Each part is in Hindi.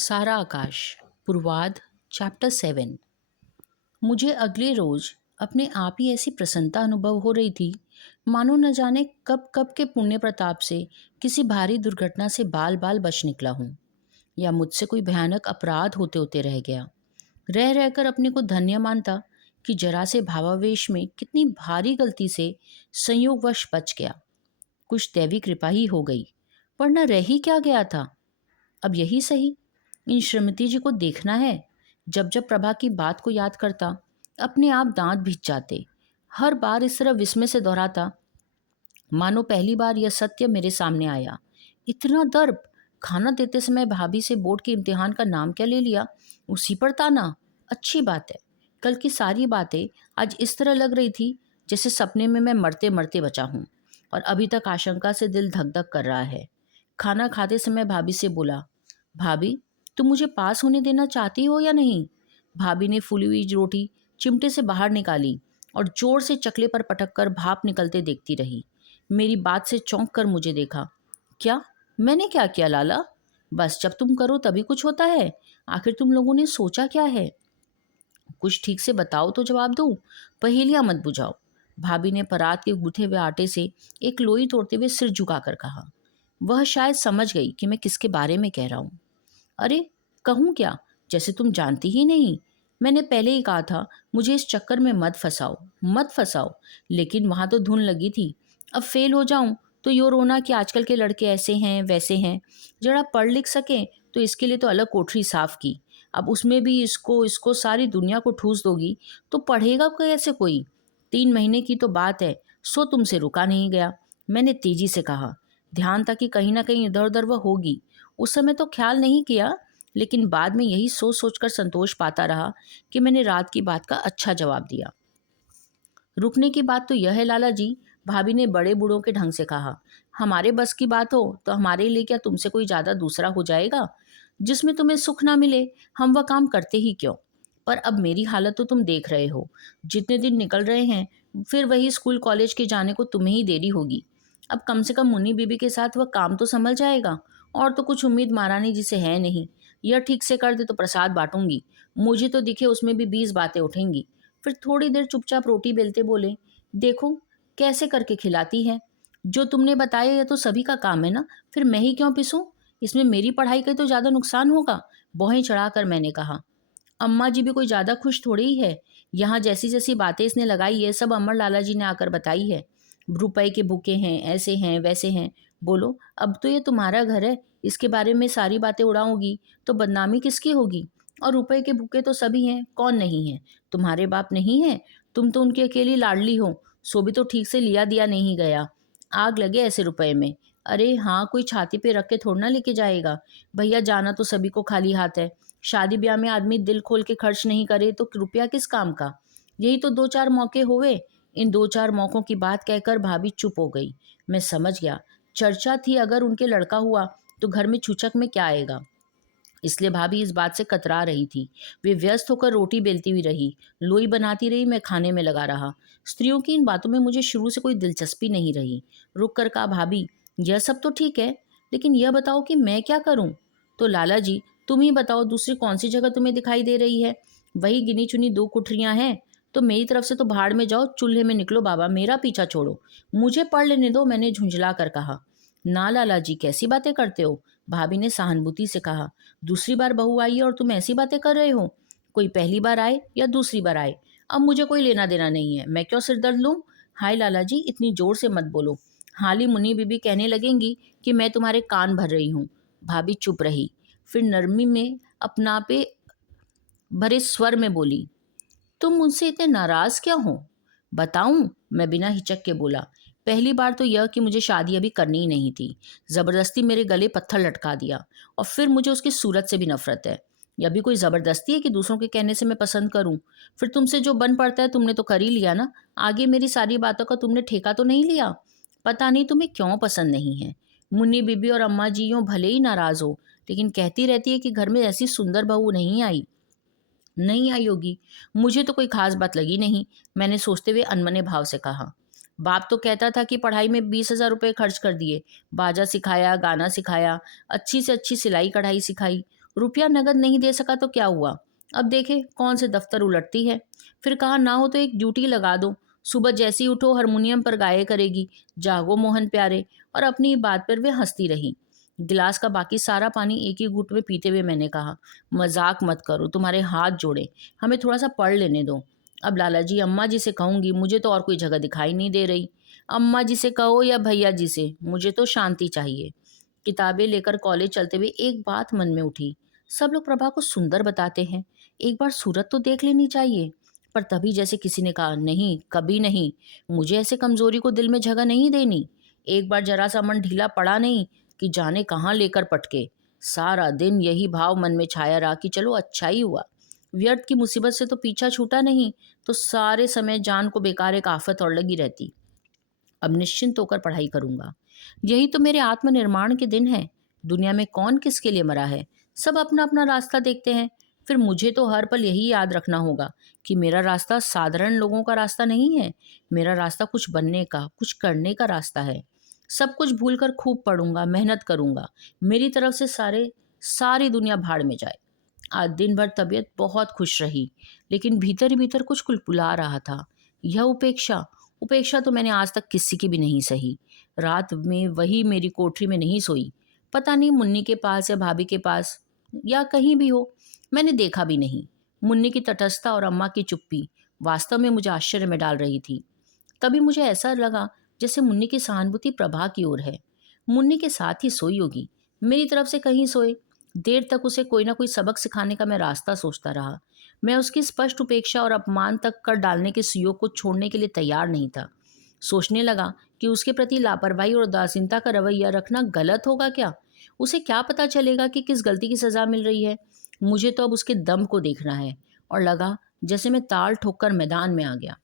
सारा आकाश पूर्वाध चैप्टर 7। मुझे अगले रोज अपने आप ही ऐसी प्रसन्नता अनुभव हो रही थी मानो न जाने कब कब के पुण्य प्रताप से किसी भारी दुर्घटना से बाल बाल बच निकला हूँ, या मुझसे कोई भयानक अपराध होते होते रह गया। रह रहकर अपने को धन्य मानता कि जरा से भावावेश में कितनी भारी गलती से संयोगवश बच गया। कुछ दैवी कृपा ही हो गई, पर न रह ही क्या गया था। अब यही सही, इन श्रीमती जी को देखना है। जब जब प्रभा की बात को याद करता, अपने आप दांत भींच जाते। हर बार इस तरह विस्मय से दोहराता मानो पहली बार यह सत्य मेरे सामने आया। इतना दर्प! खाना देते समय भाभी से बोर्ड के इम्तिहान का नाम क्या ले लिया, उसी पर ताना। अच्छी बात है, कल की सारी बातें आज इस तरह लग रही थी जैसे सपने में मैं मरते मरते बचा हूँ, और अभी तक आशंका से दिल धक धक कर रहा है। खाना खाते समय भाभी से बोला, भाभी, तुम मुझे पास होने देना चाहती हो या नहीं? भाभी ने फूली हुई रोटी चिमटे से बाहर निकाली और जोर से चकले पर पटक कर भाप निकलते देखती रही। मेरी बात से चौंक कर मुझे देखा। क्या? मैंने क्या किया लाला? बस जब तुम करो तभी कुछ होता है। आखिर तुम लोगों ने सोचा क्या है? कुछ ठीक से बताओ तो जवाब दूं। पहेलियां मत बुझाओ। भाभी ने परात के गूथे हुए आटे से एक लोई तोड़ते हुए सिर झुकाकर कहा। वह शायद समझ गई कि मैं किसके बारे में कह रहा हूँ। अरे, कहूँ क्या? जैसे तुम जानती ही नहीं। मैंने पहले ही कहा था मुझे इस चक्कर में मत फंसाओ, मत फंसाओ। लेकिन वहां तो धुन लगी थी। अब फेल हो जाऊं तो यो रोना कि आजकल के लड़के ऐसे हैं वैसे हैं। जरा पढ़ लिख सके तो इसके लिए तो अलग कोठरी साफ की। अब उसमें भी इसको इसको सारी दुनिया को ठूस दोगी तो पढ़ेगा कैसे कोई? 3 महीने की तो बात है, सो तुमसे रुका नहीं गया। मैंने तेजी से कहा। ध्यान था कि कहीं ना कहीं इधर उधर वह होगी। उस समय तो ख्याल नहीं किया, लेकिन बाद में यही सोच सोचकर संतोष पाता रहा कि मैंने रात की बात का अच्छा जवाब दिया। रुकने की बात तो यह है लाला जी, भाभी ने बड़े बूढ़ों के ढंग से कहा। हमारे बस की बात हो तो हमारे लिए क्या तुमसे कोई ज़्यादा दूसरा हो जाएगा? जिसमें तुम्हें सुख ना मिले हम वह काम करते ही क्यों? पर अब मेरी हालत तो तुम देख रहे हो। जितने दिन निकल रहे हैं फिर वही स्कूल कॉलेज के जाने को तुम्हें ही देरी होगी। अब कम से कम मुन्नी बीबी के साथ वह काम तो संभल जाएगा। और तो कुछ उम्मीद महारानी जी से है नहीं। यह ठीक से कर दे तो प्रसाद बांटूंगी। मुझे तो दिखे उसमें भी 20 बातें उठेंगी। फिर थोड़ी देर चुपचाप रोटी बेलते बोले, देखो कैसे करके खिलाती है। जो तुमने बताया यह तो सभी का काम है ना, फिर मैं ही क्यों पिसूं? इसमें मेरी पढ़ाई का तो ज़्यादा नुकसान होगा। भौहें चढ़ाकर मैंने कहा। अम्मा जी भी कोई ज़्यादा खुश थोड़ी ही है। यहाँ जैसी जैसी बातें इसने लगाई है सब अमर लाला जी ने आकर बताई है। रुपए के भूखे हैं, ऐसे हैं वैसे हैं। बोलो, अब तो ये तुम्हारा घर है, इसके बारे में सारी बातें उड़ाओगी तो बदनामी किसकी होगी? और रुपए के भूखे तो सभी हैं, कौन नहीं है? तुम्हारे बाप नहीं है? तुम तो उनकी अकेली लाडली हो। सो भी तो ठीक से लिया दिया नहीं गया। आग लगे ऐसे रुपए में। अरे हाँ, कोई छाती पे रख के थोड़ा ना लेके जाएगा। भैया जाना तो सभी को खाली हाथ है। शादी ब्याह में आदमी दिल खोल के खर्च नहीं करे तो रुपया किस काम का? यही तो 2 4 मौके हुए। इन 2 4 मौकों की बात कहकर भाभी चुप हो गई। मैं समझ गया, चर्चा थी अगर उनके लड़का हुआ तो घर में छूछक में क्या आएगा। इसलिए भाभी इस बात से कतरा रही थी। वे व्यस्त होकर रोटी बेलती हुई रही, लोई बनाती रही, मैं खाने में लगा रहा। स्त्रियों की इन बातों में मुझे शुरू से कोई दिलचस्पी नहीं रही। रुक कर कहा, भाभी यह सब तो ठीक है, लेकिन यह बताओ कि मैं क्या करूं? तो लाला जी, तुम ही बताओ, दूसरी कौन सी जगह तुम्हें दिखाई दे रही है? वही गिनी चुनी 2 कुठरियां हैं। तो मेरी तरफ से तो भाड़ में जाओ, चूल्हे में निकलो बाबा, मेरा पीछा छोड़ो। मुझे पढ़ लेने दो, मैंने झुंझला कर कहा। ना लाला जी, कैसी बातें करते हो? भाभी ने सहानुभूति से कहा। दूसरी बार बहू आई है और तुम ऐसी बातें कर रहे हो? कोई पहली बार आए या दूसरी बार आए, अब मुझे कोई लेना देना नहीं है। मैं क्यों सिरदर्द लूं? हाय लाला जी, इतनी जोर से मत बोलो। हाली मुन्नी बीबी कहने लगेंगी कि मैं तुम्हारे कान भर रही हूँ। भाभी चुप रही, फिर नरमी में अपनापे भरे स्वर में बोली, तुम मुझसे इतने नाराज क्या हो? बताऊं? मैं बिना हिचक के बोला। पहली बार तो यह कि मुझे शादी अभी करनी ही नहीं थी। जबरदस्ती मेरे गले पत्थर लटका दिया। और फिर मुझे उसकी सूरत से भी नफरत है। यह भी कोई जबरदस्ती है कि दूसरों के कहने से मैं पसंद करूं? फिर तुमसे जो बन पड़ता है तुमने तो कर ही लिया ना। आगे मेरी सारी बातों का तुमने ठेका तो नहीं लिया। पता नहीं तुम्हें क्यों पसंद नहीं है। मुन्नी बीबी और अम्मा जी यूं भले ही नाराज हो, लेकिन कहती रहती है कि घर में ऐसी सुंदर बहू नहीं आई। नहीं आई होगी। मुझे तो कोई खास बात लगी नहीं। मैंने सोचते हुए अनमने भाव से कहा। बाप तो कहता था कि पढ़ाई में 20,000 रुपये खर्च कर दिए, बाजा सिखाया, गाना सिखाया, अच्छी से अच्छी सिलाई कढ़ाई सिखाई। रुपया नगद नहीं दे सका तो क्या हुआ, अब देखे कौन से दफ्तर उलटती है। फिर कहा ना हो तो एक ड्यूटी लगा दो, सुबह जैसे ही उठो हारमोनियम पर गाया करेगी, जागो मोहन प्यारे। और अपनी बात पर वे हंसती रही। गिलास का बाकी सारा पानी एक ही घूंट में पीते हुए मैंने कहा, मजाक मत करो, तुम्हारे हाथ जोड़े, हमें थोड़ा सा पढ़ लेने दो। अब लाला जी अम्मा जी से कहूंगी, मुझे तो और कोई जगह दिखाई नहीं दे रही। अम्मा जी से कहो या भैया जी से, मुझे तो शांति चाहिए। किताबें लेकर कॉलेज चलते हुए एक बात मन में उठी, सब लोग प्रभा को सुंदर बताते हैं, एक बार सूरत तो देख लेनी चाहिए। पर तभी जैसे किसी ने कहा, नहीं कभी नहीं, मुझे ऐसे कमजोरी को दिल में जगह नहीं देनी। एक बार जरा सा मन ढीला पड़ा नहीं कि जाने कहाँ लेकर पटके। सारा दिन यही भाव मन में छाया रहा कि चलो अच्छा ही हुआ, व्यर्थ की मुसीबत से तो पीछा छूटा नहीं, तो सारे समय जान को बेकार एक आफत और लगी रहती। अब निश्चिंत होकर पढ़ाई करूंगा। यही तो मेरे आत्मनिर्माण के दिन हैं। दुनिया में कौन किसके लिए मरा है, सब अपना अपना रास्ता देखते हैं। फिर मुझे तो हर पल यही याद रखना होगा कि मेरा रास्ता साधारण लोगों का रास्ता नहीं है। मेरा रास्ता कुछ बनने का, कुछ करने का रास्ता है। सब कुछ भूलकर खूब पढ़ूंगा, मेहनत करूंगा। मेरी तरफ से सारी दुनिया भाड़ में जाए। आज दिन भर तबीयत बहुत खुश रही, लेकिन भीतर ही भीतर कुछ कुलकुला रहा था। यह उपेक्षा, उपेक्षा तो मैंने आज तक किसी की भी नहीं सही। रात में वही मेरी कोठरी में नहीं सोई, पता नहीं मुन्नी के पास या भाभी के पास या कहीं भी हो, मैंने देखा भी नहीं। मुन्नी की तटस्थता और अम्मा की चुप्पी वास्तव में मुझे आश्चर्य में डाल रही थी। तभी मुझे ऐसा लगा जैसे मुन्नी की सहानुभूति प्रभा की ओर है। मुन्नी के साथ ही सोई होगी, मेरी तरफ से कहीं सोए। देर तक उसे कोई ना कोई सबक सिखाने का मैं रास्ता सोचता रहा। मैं उसकी स्पष्ट उपेक्षा और अपमान तक कर डालने के सुयोग को छोड़ने के लिए तैयार नहीं था। सोचने लगा कि उसके प्रति लापरवाही और उदासीनता का रवैया रखना गलत होगा क्या। उसे क्या पता चलेगा कि किस गलती की सजा मिल रही है। मुझे तो अब उसके दम को देखना है। और लगा जैसे मैं ताल ठोककर मैदान में आ गया।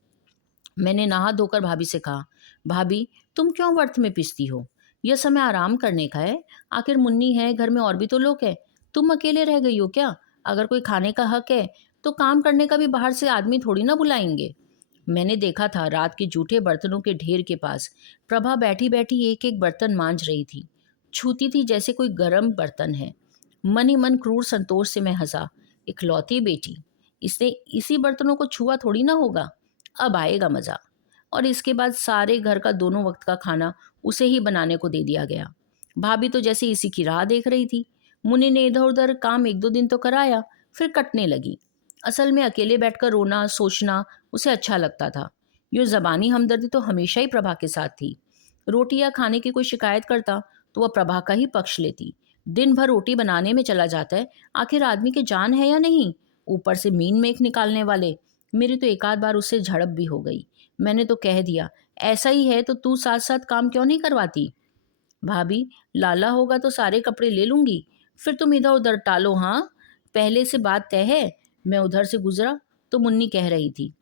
मैंने नहा धोकर भाभी से कहा, भाभी तुम क्यों वर्त में पिसती हो, यह समय आराम करने का है। आखिर मुन्नी है, घर में और भी तो लोग हैं, तुम अकेले रह गई हो क्या। अगर कोई खाने का हक है तो काम करने का भी बाहर से आदमी थोड़ी ना बुलाएंगे। मैंने देखा था रात के जूठे बर्तनों के ढेर के पास प्रभा बैठी बैठी एक एक बर्तन मांज रही थी, छूती थी जैसे कोई गर्म बर्तन है। मन ही मन क्रूर संतोष से मैं हंसा, इकलौती बेटी, इसने इसी बर्तनों को छुआ थोड़ी ना होगा, अब आएगा मजा। और इसके बाद सारे घर का दोनों वक्त का खाना उसे ही बनाने को दे दिया गया। भाभी तो जैसे इसी की राह देख रही थी। मुन्नी ने इधर उधर काम एक दो दिन तो कराया, फिर कटने लगी। असल में अकेले बैठकर रोना सोचना उसे अच्छा लगता था। यूँ जबानी हमदर्दी तो हमेशा ही प्रभा के साथ थी। रोटी या खाने की कोई शिकायत करता तो वह प्रभा का ही पक्ष लेती। दिन भर रोटी बनाने में चला जाता है, आखिर आदमी के जान है या नहीं, ऊपर से मीन मेख निकालने वाले। मेरी तो एक आध बार उससे झड़प भी हो गई। मैंने तो कह दिया, ऐसा ही है तो तू साथ साथ काम क्यों नहीं करवाती। भाभी लाला होगा तो सारे कपड़े ले लूंगी, फिर तुम इधर उधर टालो। हाँ, पहले से बात तय है। मैं उधर से गुजरा तो मुन्नी कह रही थी,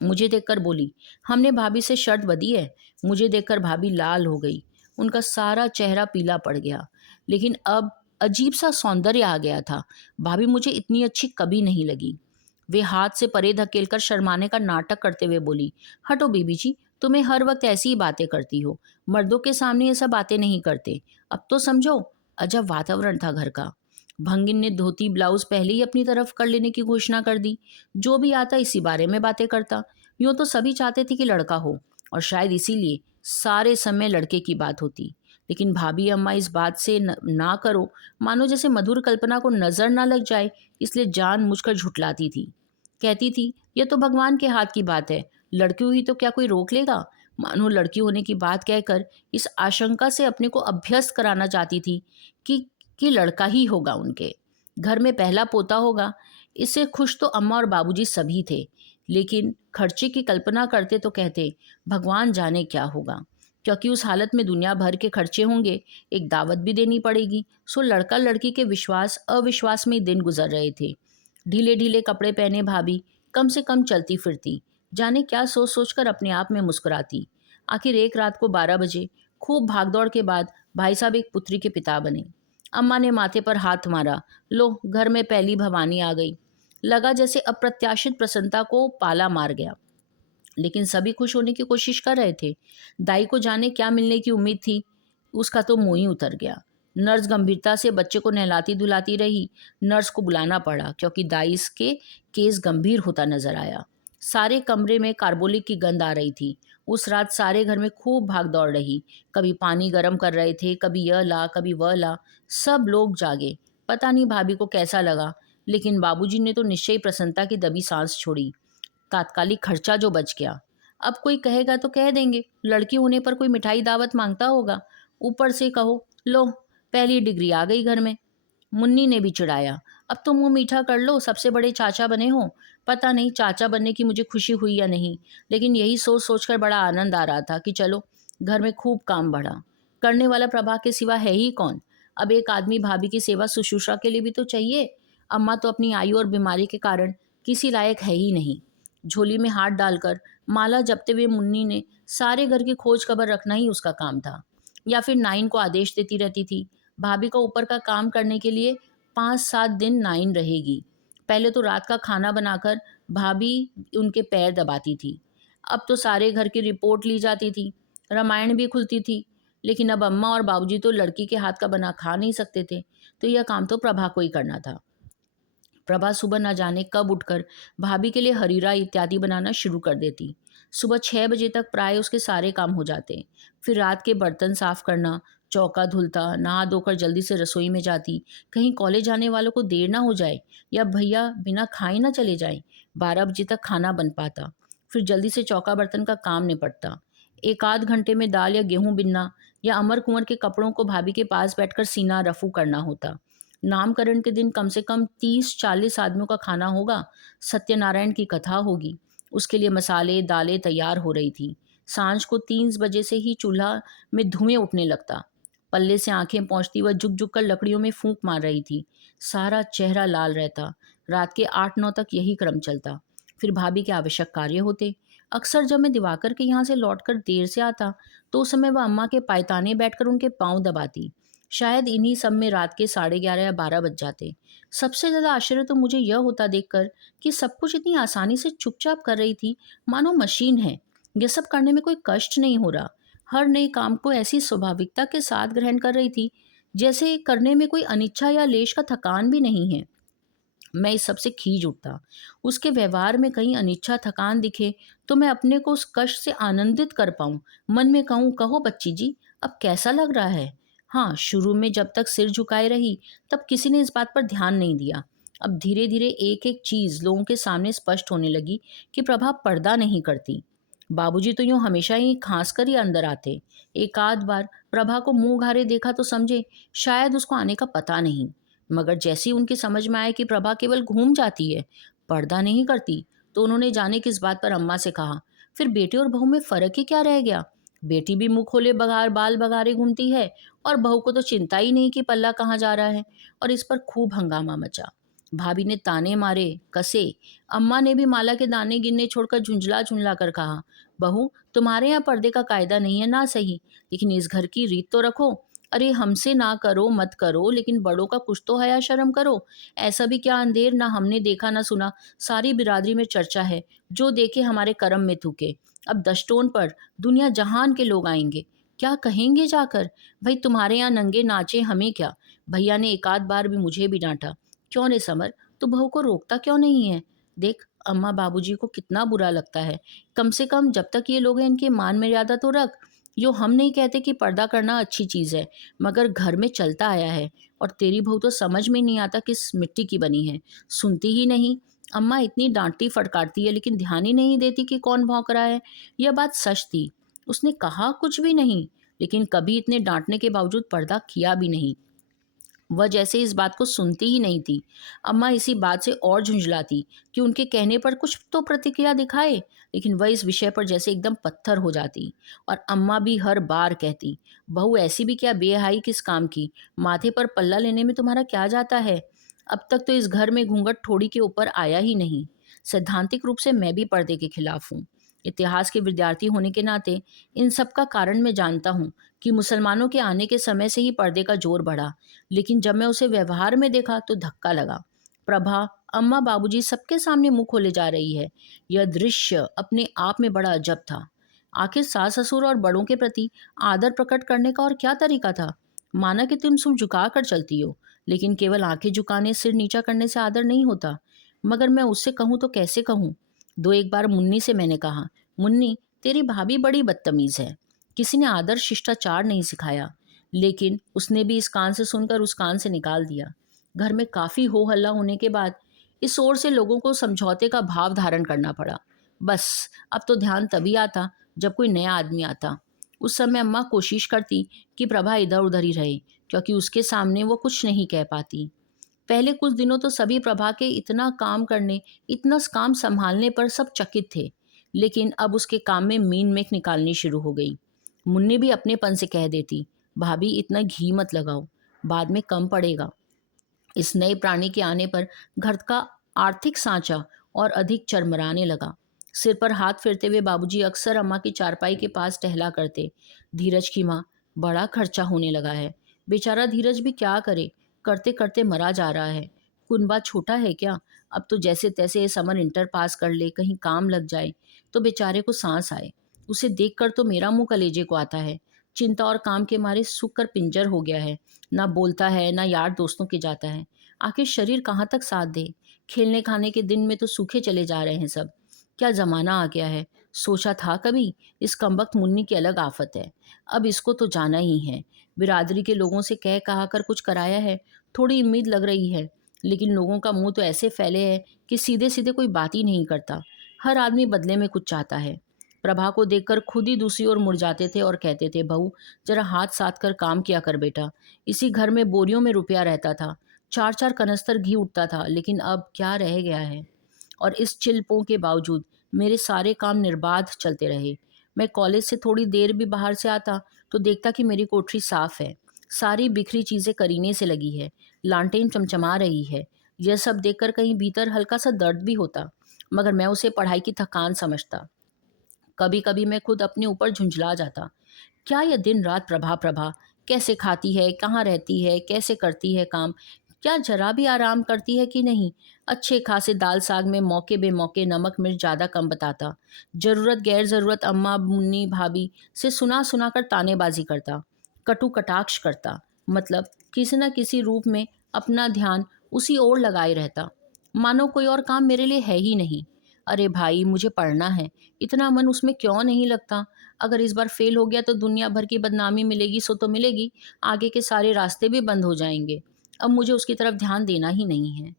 मुझे देखकर बोली, हमने भाभी से शर्त बंधी है। मुझे देखकर भाभी लाल हो गई, उनका सारा चेहरा पीला पड़ गया। लेकिन अब अजीब सा सौंदर्य आ गया था। भाभी मुझे इतनी अच्छी कभी नहीं लगी। वे हाथ से परे धकेलकर शर्माने का नाटक करते हुए बोली, हटो बीबी जी, तुम्हें हर वक्त ऐसी ही बातें करती हो, मर्दों के सामने ये सब बातें नहीं करते, अब तो समझो। अजब वातावरण था घर का। भंगिन ने धोती ब्लाउज पहले ही अपनी तरफ कर लेने की घोषणा कर दी। जो भी आता इसी बारे में बातें करता। यूँ तो सभी चाहते थे कि लड़का हो, और शायद इसीलिए सारे समय लड़के की बात होती। लेकिन भाभी अम्मा इस बात से ना करो, मानो जैसे मधुर कल्पना को नजर ना लग जाए, इसलिए जान मुझकर झुठलाती थी। कहती थी, यह तो भगवान के हाथ की बात है, लड़की हुई तो क्या कोई रोक लेगा। मानो लड़की होने की बात कहकर इस आशंका से अपने को अभ्यस्त कराना चाहती थी कि कि लड़का ही होगा, उनके घर में पहला पोता होगा। इससे खुश तो अम्मा और बाबूजी सभी थे, लेकिन खर्चे की कल्पना करते तो कहते, भगवान जाने क्या होगा, क्योंकि उस हालत में दुनिया भर के खर्चे होंगे, एक दावत भी देनी पड़ेगी। सो लड़का लड़की के विश्वास अविश्वास में दिन गुजर रहे थे। ढीले ढीले कपड़े पहने भाभी कम से कम चलती फिरती, जाने क्या सोच सोच कर अपने आप में मुस्कुराती। आखिर एक रात को 12 बजे खूब भागदौड़ के बाद भाई साहब एक पुत्री के पिता बने। अम्मा ने माथे पर हाथ मारा, लो घर में पहली भवानी आ गई। लगा जैसे अप्रत्याशित प्रसन्नता को पाला मार गया। लेकिन सभी खुश होने की कोशिश कर रहे थे। दाई को जाने क्या मिलने की उम्मीद थी, उसका तो मुंह ही उतर गया। नर्स गंभीरता से बच्चे को नहलाती धुलाती रही। नर्स को बुलाना पड़ा क्योंकि दाइस के केस गंभीर होता नजर आया। सारे कमरे में कार्बोलिक की गंध आ रही थी। उस रात सारे घर में खूब भाग दौड़ रही। कभी पानी गर्म कर रहे थे, कभी यह ला कभी वह ला। सब लोग जागे। पता नहीं भाभी को कैसा लगा, लेकिन बाबूजी ने तो निश्चय ही प्रसन्नता की दबी सांस छोड़ी। तात्कालिक खर्चा जो बच गया। अब कोई कहेगा तो कह देंगे लड़की होने पर कोई मिठाई दावत मांगता होगा। ऊपर से कहो लो पहली डिग्री आ गई घर में। मुन्नी ने भी चिढ़ाया, अब तो मुंह मीठा कर लो, सबसे बड़े चाचा बने हो। पता नहीं चाचा बनने की मुझे खुशी हुई या नहीं, लेकिन यही सोच सोचकर बड़ा आनंद आ रहा था कि चलो घर में खूब काम बढ़ा। करने वाला प्रभा के सिवा है ही कौन। अब एक आदमी भाभी की सेवा शुश्रूषा के लिए भी तो चाहिए। अम्मा तो अपनी आयु और बीमारी के कारण किसी लायक है ही नहीं। झोली में हाथ डालकर माला जपते हुए मुन्नी ने सारे घर की खोज खबर रखना ही उसका काम था, या फिर नाइन को आदेश देती रहती थी। भाभी को ऊपर का काम करने के लिए 5-7 दिन नाइन रहेगी। पहले तो रात का खाना बनाकर भाभी उनके पैर दबाती थी। अब तो सारे घर की रिपोर्ट ली जाती थी, रामायण भी खुलती थी। लेकिन अब अम्मा और बाबूजी तो लड़की के हाथ का बना खा नहीं सकते थे, तो यह काम तो प्रभा को ही करना था। प्रभा सुबह न जाने कब उठकर भाभी के लिए हरीरा इत्यादि बनाना शुरू कर देती। सुबह 6 बजे तक प्राय उसके सारे काम हो जाते। फिर रात के बर्तन साफ करना, चौका धुलता, नहा धोकर जल्दी से रसोई में जाती, कहीं कॉलेज जाने वालों को देर ना हो जाए या भैया बिना खाए ना चले जाएं। 12 बजे तक खाना बन पाता। फिर जल्दी से चौका बर्तन का काम निपटता। एक आध घंटे में दाल या गेहूं बिनना या अमर कुंवर के कपड़ों को भाभी के पास बैठकर सीना रफू करना होता। नामकरण के दिन कम से कम 30-40 आदमियों का खाना होगा। सत्यनारायण की कथा होगी। उसके लिए मसाले दालें तैयार हो रही थी। सांझ को 3 बजे से ही चूल्हा में धुएं उठने लगता। पल्ले से आंखें पहुंचती वह झुक झुक कर लकड़ियों में फूंक मार रही थी। सारा चेहरा लाल रहता। रात के 8-9 तक यही क्रम चलता। फिर भाभी के आवश्यक कार्य होते। अक्सर जब मैं दिवाकर के यहाँ से लौटकर देर से आता, तो उस समय वह अम्मा के पायताने बैठकर उनके पांव दबाती। शायद इन्हीं सब में रात के 11:30 या 12 बज जाते। सबसे ज़्यादा आश्चर्य तो मुझे यह होता देखकर कि सब कुछ इतनी आसानी से चुपचाप कर रही थी, मानो मशीन है। यह सब करने में कोई कष्ट नहीं हो रहा। हर नए काम को ऐसी स्वाभाविकता के साथ ग्रहण कर रही थी, जैसे करने में कोई अनिच्छा या लेश का थकान भी नहीं है। मैं इस सब से खींच उठता। उसके व्यवहार में कहीं अनिच्छा थकान दिखे तो मैं अपने को उस कष्ट से आनंदित कर पाऊं। मन में कहूं, कहो बच्ची जी, अब कैसा लग रहा है। हाँ, शुरू में जब तक सिर झुकाए रही तब किसी ने इस बात पर ध्यान नहीं दिया। अब धीरे धीरे एक एक चीज लोगों के सामने स्पष्ट होने लगी कि प्रभा पर्दा नहीं करती। बाबूजी तो यूं हमेशा ही खांस कर ही अंदर आते। एक आध बार प्रभा को मुंह घारे देखा तो समझे शायद उसको आने का पता नहीं। मगर जैसे ही उनकी समझ में आया कि प्रभा केवल घूम जाती है, पर्दा नहीं करती, तो उन्होंने जाने किस बात पर अम्मा से कहा, फिर बेटे और बहू में फर्क ही क्या रह गया। बेटी भी मुंह खोले बगार बाल बगारे घूमती है और बहू को तो चिंता ही नहीं कि पल्ला कहाँ जा रहा है। और इस पर खूब हंगामा मचा। भाभी ने ताने मारे, कसे। अम्मा ने भी माला के दाने गिनने छोड़कर झुंझला झुंझला कर कहा, बहू तुम्हारे यहाँ पर्दे का कायदा नहीं है ना सही, लेकिन इस घर की रीत तो रखो। अरे हमसे ना करो मत करो, लेकिन बड़ों का कुछ तो हया शर्म करो। ऐसा भी क्या अंधेर ना हमने देखा ना सुना, सारी बिरादरी में चर्चा है, जो देखे हमारे कर्म में थूके। अब दशटोन पर दुनिया जहान के लोग आएंगे, क्या कहेंगे जाकर। भाई तुम्हारे यहाँ नंगे नाचे हमें क्या। भैया ने एक आध बार भी मुझे भी डांटा, क्यों रे समर, तू बहू को रोकता क्यों नहीं है। देख अम्मा बाबूजी को कितना बुरा लगता है। कम से कम जब तक ये लोग हैं इनकी मान मर्यादा तो रख। यो हम नहीं कहते कि पर्दा करना अच्छी चीज़ है, मगर घर में चलता आया है। और तेरी बहू तो समझ में नहीं आता किस मिट्टी की बनी है, सुनती ही नहीं। अम्मा इतनी डांटती फटकारती है लेकिन ध्यान ही नहीं देती कि कौन भौंक रहा है। यह बात सच थी। उसने कहा कुछ भी नहीं, लेकिन कभी इतने डांटने के बावजूद पर्दा किया भी नहीं। वह जैसे इस बात को सुनती ही नहीं थी। अम्मा इसी बात से और झुंझलाती कि उनके कहने पर कुछ तो प्रतिक्रिया दिखाए, लेकिन वह इस विषय पर जैसे एकदम पत्थर हो जाती। और अम्मा भी हर बार कहती, बहू ऐसी भी क्या बेहाई किस काम की, माथे पर पल्ला लेने में तुम्हारा क्या जाता है। अब तक तो इस घर में घूंघट थोड़ी के ऊपर आया ही नहीं। सैद्धांतिक रूप से मैं भी पर्दे के खिलाफ हूँ। इतिहास के विद्यार्थी होने के नाते इन सब का कारण मैं जानता हूँ कि मुसलमानों के आने के समय से ही पर्दे का जोर बढ़ा। लेकिन जब मैं उसे व्यवहार में देखा तो धक्का लगा। प्रभा अम्मा बाबूजी सबके सामने मुंह खोले जा रही है। यह दृश्य अपने आप में बड़ा अजब था। आखिर सास ससुर और बड़ों के प्रति आदर प्रकट करने का और क्या तरीका था। माना कि तुम सिर झुका कर चलती हो, लेकिन केवल आंखें झुकाने, सिर नीचा करने से आदर नहीं होता। मगर मैं उससे कहूँ तो कैसे कहूँ? दो एक बार मुन्नी से मैंने कहा, मुन्नी, तेरी भाभी बड़ी बदतमीज है। किसी ने आदर शिष्टाचार नहीं सिखाया। लेकिन उसने भी इस कान से सुनकर उस कान से निकाल दिया। घर में काफी हो हल्ला होने के बाद इस ओर से लोगों को समझौते का भाव धारण करना पड़ा। बस अब तो ध्यान तभी आता जब कोई नया आदमी आता। उस समय अम्मा कोशिश करती कि प्रभा इधर उधर ही रहे, क्योंकि उसके सामने वो कुछ नहीं कह पाती। पहले कुछ दिनों तो सभी प्रभा के इतना काम करने, इतना काम संभालने पर सब चकित थे। लेकिन अब उसके काम में मीन मेख निकालनी शुरू हो गई। मुन्नी भी अपनेपन से कह देती, भाभी इतना घी मत लगाओ, बाद में कम पड़ेगा। इस नए प्राणी के आने पर घर का आर्थिक सांचा और अधिक चरमराने लगा। सिर पर हाथ फेरते हुए बाबूजी अक्सर अम्मा की चारपाई के पास टहला करते। धीरज की माँ, बड़ा खर्चा होने लगा है। बेचारा धीरज भी क्या करे, करते करते मरा जा रहा है। कुनबा छोटा है क्या? अब तो जैसे तैसे ये समर इंटर पास कर ले, कहीं काम लग जाए तो बेचारे को सांस आए। उसे देखकर तो मेरा मुंह कलेजे को आता है। चिंता और काम के मारे सूख कर पिंजर हो गया है। ना बोलता है, ना यार दोस्तों के जाता है। आखिर शरीर कहाँ तक साथ दे? खेलने खाने के दिन में तो सूखे चले जा रहे हैं सब। क्या जमाना आ गया है। सोचा था कभी, इस कमबख्त मुन्नी की अलग आफत है। अब इसको तो जाना ही है। बिरादरी के लोगों से कह कहा कर कुछ कराया है, थोड़ी उम्मीद लग रही है। लेकिन लोगों का मुंह तो ऐसे फैले है कि सीधे सीधे कोई बात ही नहीं करता। हर आदमी बदले में कुछ चाहता है। प्रभा को देखकर खुद ही दूसरी ओर मुड़ जाते थे और कहते थे, बहू जरा हाथ साथ कर काम किया कर बेटा। इसी घर में बोरियों में रुपया रहता था, चार चार कनस्तर घी उठता था, लेकिन अब क्या रह गया है। और इस चिल्पों के बावजूद मेरे सारे काम निर्बाध चलते रहे। मैं कॉलेज से थोड़ी देर भी बाहर से आता तो देखता कि मेरी कोठरी साफ है, सारी बिखरी चीज़ें करीने से लगी है, लालटेन चमचमा रही है। यह सब देखकर कहीं भीतर हल्का सा दर्द भी होता, मगर मैं उसे पढ़ाई की थकान समझता। कभी कभी मैं खुद अपने ऊपर झुंझला जाता। क्या यह दिन रात प्रभा प्रभा, कैसे खाती है, कहाँ रहती है, कैसे करती है काम, क्या जरा भी आराम करती है कि नहीं। अच्छे खासे दाल साग में मौके बेमौके नमक मिर्च ज़्यादा कम बताता। ज़रूरत गैर ज़रूरत अम्मा मुन्नी भाभी से सुना सुना कर तानेबाजी करता, कटु कटाक्ष करता। मतलब किसी न किसी रूप में अपना ध्यान उसी ओर लगाए रहता, मानो कोई और काम मेरे लिए है ही नहीं। अरे भाई, मुझे पढ़ना है, इतना मन उसमें क्यों नहीं लगता? अगर इस बार फेल हो गया तो दुनिया भर की बदनामी मिलेगी, सो तो मिलेगी, आगे के सारे रास्ते भी बंद हो जाएंगे। अब मुझे उसकी तरफ ध्यान देना ही नहीं है।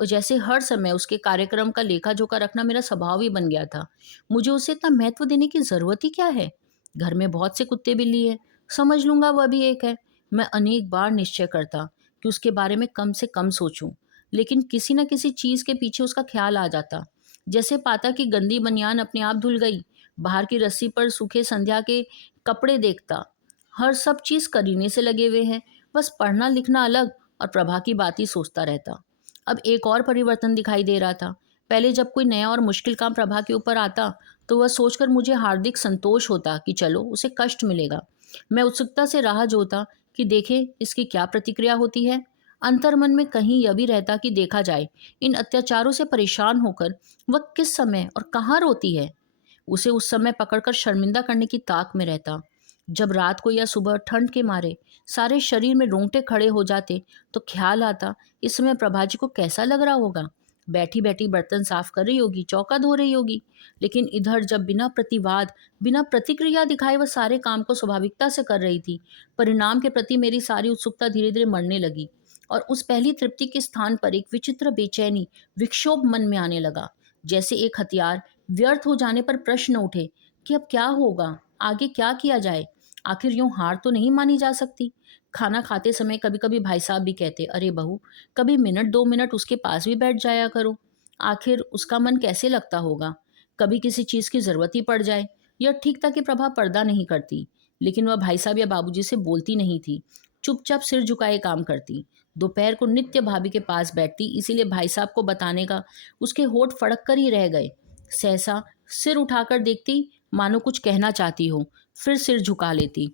और जैसे हर समय उसके कार्यक्रम का लेखा जोखा रखना मेरा स्वभाव ही बन गया था। मुझे उसे इतना महत्व देने की ज़रूरत ही क्या है? घर में बहुत से कुत्ते बिल्ली है, समझ लूँगा वह भी एक है। मैं अनेक बार निश्चय करता कि उसके बारे में कम से कम सोचूं, लेकिन किसी न किसी चीज़ के पीछे उसका ख्याल आ जाता। जैसे पाता कि गंदी बनियान अपने आप धुल गई, बाहर की रस्सी पर सूखे संध्या के कपड़े देखता। हर सब चीज़ करीने से लगे हुए हैं, बस पढ़ना लिखना अलग, और प्रभा की बात ही सोचता रहता। अब एक और परिवर्तन दिखाई दे रहा था। पहले जब कोई नया और मुश्किल काम प्रभा के ऊपर आता तो वह सोचकर मुझे हार्दिक संतोष होता कि चलो उसे कष्ट मिलेगा। मैं उत्सुकता से राह जोता कि देखे इसकी क्या प्रतिक्रिया होती है। अंतर मन में कहीं यह भी रहता कि देखा जाए इन अत्याचारों से परेशान होकर वह किस समय और कहाँ रोती है। उसे उस समय पकड़कर शर्मिंदा करने की ताक में रहता। जब रात को या सुबह ठंड के मारे सारे शरीर में रोंगटे खड़े हो जाते तो ख्याल आता, इस समय प्रभा जी को कैसा लग रहा होगा। बैठी बैठी बर्तन साफ कर रही होगी, चौका धो रही होगी। लेकिन इधर जब बिना प्रतिवाद, बिना प्रतिक्रिया दिखाए वह सारे काम को स्वाभाविकता से कर रही थी। परिणाम के प्रति मेरी सारी उत्सुकता धीरे धीरे मरने लगी, और उस पहली तृप्ति के स्थान पर एक विचित्र बेचैनी, विक्षोभ मन में आने लगा। जैसे एक हथियार व्यर्थ हो जाने पर प्रश्न उठे कि अब क्या होगा, आगे क्या किया जाए। आखिर यूं हार तो नहीं मानी जा सकती। खाना खाते समय कभी कभी भाई साहब भी कहते, अरे बहू, कभी मिनट दो मिनट उसके पास भी बैठ जाया करो, आखिर उसका मन कैसे लगता होगा। कभी किसी चीज़ की ज़रूरत ही पड़ जाए। यह ठीक था कि प्रभा पर्दा नहीं करती, लेकिन वह भाई साहब या बाबूजी से बोलती नहीं थी, चुपचाप सिर झुकाए काम करती। दोपहर को नित्य भाभी के पास बैठती, इसीलिए भाई साहब को बताने का उसके होठ फड़क कर ही रह गए। सहसा सिर उठाकर देखती, मानो कुछ कहना चाहती हो, फिर सिर झुका लेती।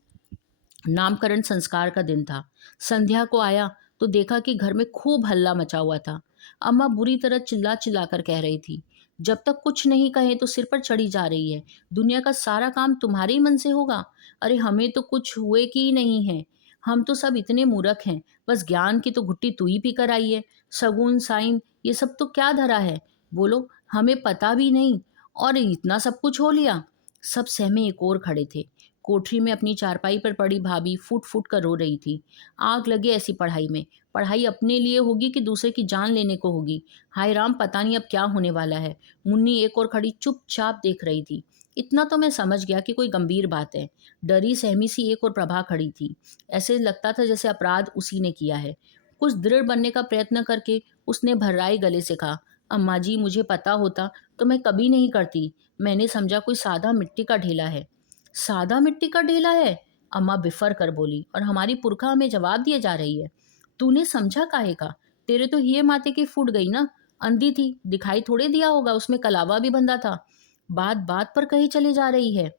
नामकरण संस्कार का दिन था। संध्या को आया तो देखा कि घर में खूब हल्ला मचा हुआ था। अम्मा बुरी तरह चिल्ला चिल्ला कर कह रही थी, जब तक कुछ नहीं कहे तो सिर पर चढ़ी जा रही है। दुनिया का सारा काम तुम्हारे ही मन से होगा। अरे हमें तो कुछ हुए की ही नहीं है। हम तो सब इतने मूर्ख हैं, बस ज्ञान की तो घुट्टी तू ही पीकर आई है। शगुन, साइन ये सब तो क्या धरा है? बोलो, हमें पता भी नहीं और इतना सब कुछ हो लिया। सब सहमे एक ओर खड़े थे। कोठरी में अपनी चारपाई पर पड़ी भाभी फूट फूट कर रो रही थी। आग लगे ऐसी पढ़ाई में। पढ़ाई अपने लिए होगी कि दूसरे की जान लेने को होगी? हाय राम, पता नहीं अब क्या होने वाला है। मुन्नी एक और खड़ी चुपचाप देख रही थी। इतना तो मैं समझ गया कि कोई गंभीर बात है। डरी सहमी सी एक और प्रभा खड़ी थी। ऐसे लगता था जैसे अपराध उसी ने किया है। कुछ दृढ़ बनने का प्रयत्न करके उसने भर्राए गले से कहा, अम्मा जी, मुझे पता होता तो मैं कभी नहीं करती। मैंने समझा कोई सादा मिट्टी का ढेला है। सादा मिट्टी का ढेला है? अम्मा बिफर कर बोली, और हमारी पुरखा हमें जवाब दिए जा रही है। तूने समझा काहे का? तेरे तो ये माथे की फूट गई ना। अंधी थी, दिखाई थोड़े दिया होगा, उसमें कलावा भी बंधा था। बात बात पर कही चले जा रही है।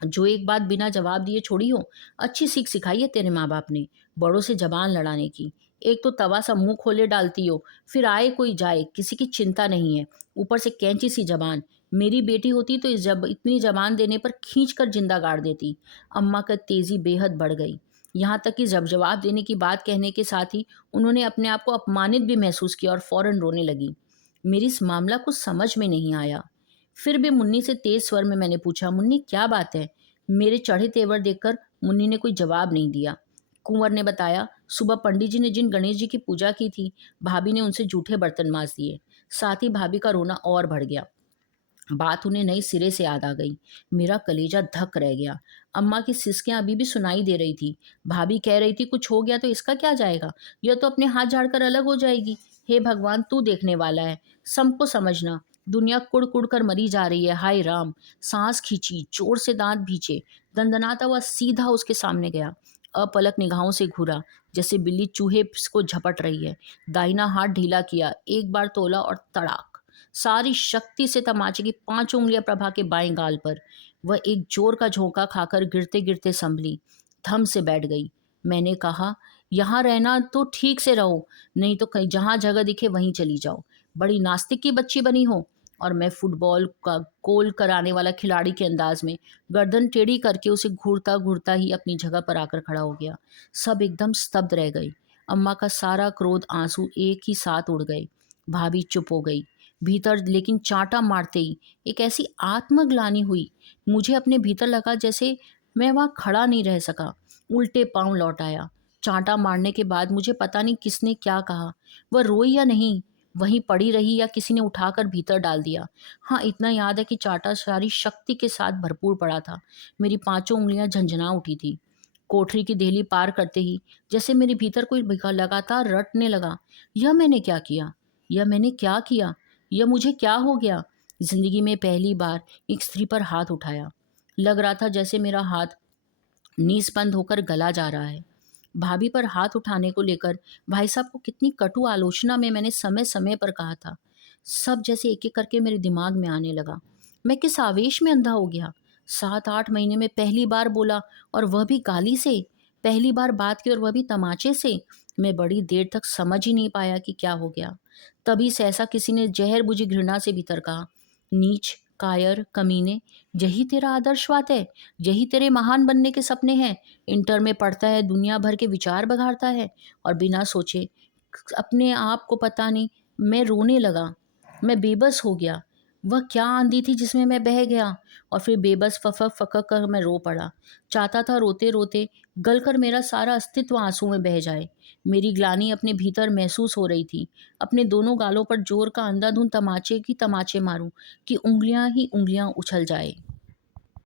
जो एक बात बिना जवाब दिए छोड़ी हो। अच्छी सीख सिखाई है तेरे माँ बाप ने, बड़ों से जबान लड़ाने की। एक तो तवा सा मुंह खोले डालती हो, फिर आए कोई जाए किसी की चिंता नहीं है। ऊपर से कैंची सी जबान। मेरी बेटी होती तो इतनी जबान देने पर खींच कर जिंदा गाड़ देती। अम्मा का तेजी बेहद बढ़ गई। यहाँ तक कि जब जवाब देने की बात कहने के साथ ही उन्होंने अपने आप को अपमानित भी महसूस किया और फौरन रोने लगी। मेरी इस मामला कुछ समझ में नहीं आया। फिर भी मुन्नी से तेज स्वर में मैंने पूछा, मुन्नी क्या बात है? मेरे चढ़े तेवर देखकर मुन्नी ने कोई जवाब नहीं दिया। कुंवर ने बताया, सुबह पंडित जी ने जिन गणेश जी की पूजा की थी, भाभी ने उनसे जूठे बर्तन मांज दिए। साथ ही भाभी का रोना और बढ़ गया। बात उन्हें नई सिरे से याद आ गई। मेरा कलेजा धक रह गया। अम्मा की सिसकियां अभी भी सुनाई दे रही थी। भाभी कह रही थी, कुछ हो गया तो इसका क्या जाएगा, यह तो अपने हाथ झाड़कर अलग हो जाएगी। हे भगवान, तू देखने वाला है, सबको समझना। दुनिया कुड़ कुड़ कर मरी जा रही है। हाय राम। सांस खींची, जोर से दांत भींचे। दंदनाता हुआ सीधा उसके सामने गया। अपलक निगाहों से घूरा, जैसे बिल्ली चूहे को झपट रही है। दाहिना हाथ ढीला किया, एक बार तोला और तड़ाक। सारी शक्ति से तमाचे की 5 उंगलियां प्रभा के बाएं गाल पर। वह एक जोर का झोंका खाकर गिरते गिरते संभली, थम से बैठ गई। मैंने कहा, यहाँ रहना तो ठीक से रहो, नहीं तो कहीं जहाँ जगह दिखे वहीं चली जाओ। बड़ी नास्तिक की बच्ची बनी हो। और मैं फुटबॉल का गोल कराने वाला खिलाड़ी के अंदाज में गर्दन टेढ़ी करके उसे घूरता घूरता ही अपनी जगह पर आकर खड़ा हो गया। सब एकदम स्तब्ध रह गई। अम्मा का सारा क्रोध आंसू एक ही साथ उड़ गए। भाभी चुप हो गई। भीतर लेकिन चांटा मारते ही एक ऐसी आत्मग्लानि हुई। मुझे अपने भीतर लगा जैसे मैं वहां खड़ा नहीं रह सका, उल्टे पांव लौट आया। चांटा मारने के बाद मुझे पता नहीं किसने क्या कहा। वह रोई या नहीं, वहीं पड़ी रही या किसी ने उठाकर भीतर डाल दिया। हाँ, इतना याद है कि चांटा सारी शक्ति के साथ भरपूर पड़ा था। मेरी 5 उंगलियां झंझना उठी थी। कोठरी की देहली पार करते ही जैसे मेरे भीतर कोई लगातार रटने लगा, यह मैंने क्या किया, यह मैंने क्या किया, यह मुझे क्या हो गया। जिंदगी में पहली बार एक स्त्री पर हाथ उठाया। लग रहा था जैसे मेरा हाथ नीसबंद होकर गला जा रहा है। भाभी पर हाथ उठाने को लेकर भाई साहब को कितनी कटु आलोचना में मैंने समय समय पर कहा था। सब जैसे एक एक करके मेरे दिमाग में आने लगा। मैं किस आवेश में अंधा हो गया। 7-8 महीने में पहली बार बोला, और वह भी गाली से। पहली बार बात की और वह भी तमाचे से। मैं बड़ी देर तक समझ ही नहीं पाया कि क्या हो गया। तभी सहसा किसी ने जहर बुझी घृणा से भीतर कहा, नीच, कायर, कमीने, यही तेरा आदर्शवाद है? यही तेरे महान बनने के सपने हैं? इंटर में पढ़ता है, दुनिया भर के विचार बघाड़ता है, और बिना सोचे अपने आप को पता नहीं। मैं रोने लगा। मैं बेबस हो गया। वह क्या आंधी थी जिसमें मैं बह गया, और फिर बेबस फकक फकक कर मैं रो पड़ा। चाहता था रोते रोते गलकर मेरा सारा अस्तित्व आंसू में बह जाए। मेरी ग्लानि अपने भीतर महसूस हो रही थी। अपने दोनों गालों पर जोर का अंधाधुंध तमाचे की तमाचे मारूं कि उंगलियां ही उंगलियां उछल जाए।